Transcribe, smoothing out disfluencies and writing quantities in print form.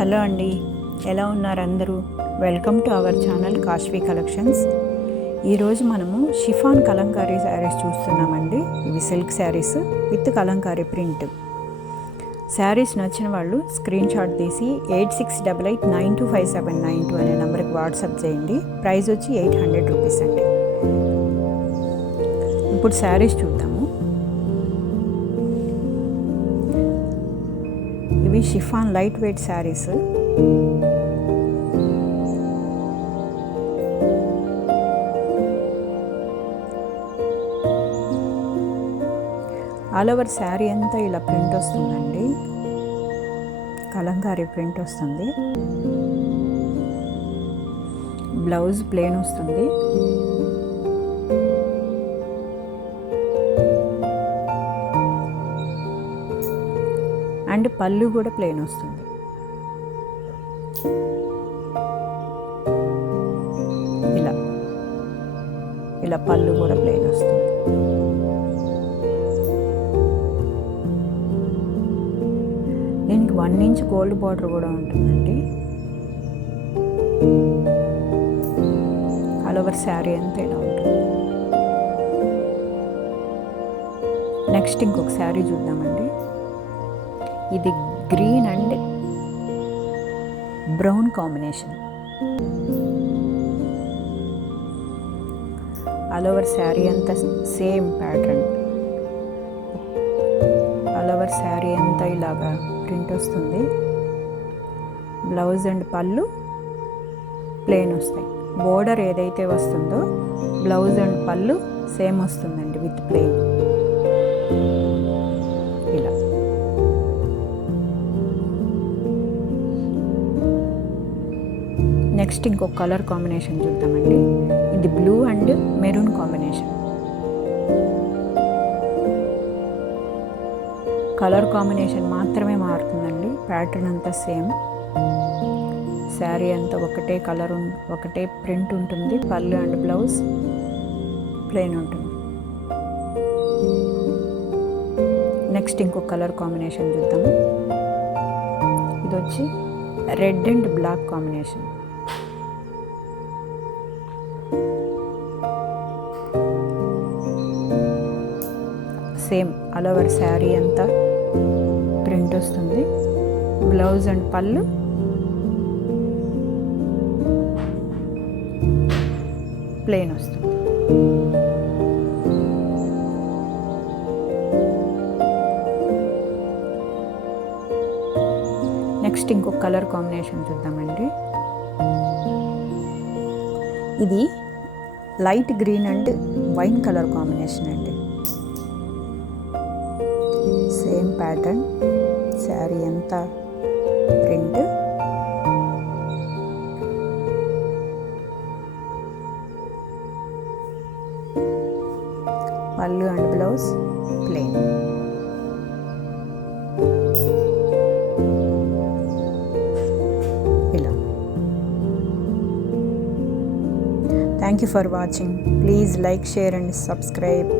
హలో అండి, ఎలా ఉన్నారు అందరూ? Welcome to our channel Kashvi collections. ఈరోజు మనము షిఫాన్ కలంకారీ శారీస్ చూస్తున్నామండి. ఇవి silk saris with kalamkari print. Saris నచ్చిన వాళ్ళు స్క్రీన్ షాట్ తీసి 8688925792 అనే నెంబర్కి వాట్సాప్ చేయండి. ప్రైస్ వచ్చి 800 రూపీస్ అండి. ఇప్పుడు శారీస్ చూద్దాము. ఇవి chiffon light weight saris. All over sari అంతా ఇలా ప్రింట్ వస్తుందండి, కలంకారీ ప్రింట్ వస్తుంది. బ్లౌజ్ ప్లెయిన్ వస్తుంది. అండ్ పళ్ళు కూడా ప్లెయిన్ వస్తుంది. ఇలా పళ్ళు కూడా ప్లెయిన్ వస్తుంది. దీనికి 1 ఇంచ్ గోల్డ్ బార్డర్ కూడా ఉంటుందండి. ఆల్ ఓవర్ శారీ అంతా ఇలా ఉంటుంది. నెక్స్ట్ ఇంకొక శారీ చూద్దామండి. ఇది green and brown combination. All over sari అంతా same pattern. All over sari అంతా ఇలాగా ప్రింట్ వస్తుంది. బ్లౌజ్ అండ్ పళ్ళు ప్లెయిన్ వస్తాయి. బోర్డర్ ఏదైతే వస్తుందో బ్లౌజ్ అండ్ పళ్ళు సేమ్ వస్తుందండి విత్ ప్లెయిన్. ఇలా నెక్స్ట్ ఇంకొక కలర్ కాంబినేషన్ చూద్దామండి. ఇది blue and maroon combination. Colour combination మాత్రమే మారుతుందండి, ప్యాటర్న్ అంతా సేమ్. శారీ అంతా ఒకటే కలర్, ఒకటే ప్రింట్ ఉంటుంది. పళ్ళు అండ్ బ్లౌజ్ ప్లెయిన్ ఉంటుంది. నెక్స్ట్ ఇంకొక కలర్ కాంబినేషన్ చూద్దాము. ఇది వచ్చి red and black combination. Same all over sari అంతా ప్రింట్ వస్తుంది. బ్లౌజ్ అండ్ పళ్ళు ప్లెయిన్ వస్తుంది. నెక్స్ట్ ఇంకొక కలర్ కాంబినేషన్ చూద్దామండి. ఇది light green and wine colour combination అండి. సేమ్ ప్యాటర్న్, శారీ అంతా ప్రింట్. పళ్ళు అండ్ బ్లౌజ్ ప్లెయిన్. ఇలా. Thank you for watching. Please like, share and subscribe.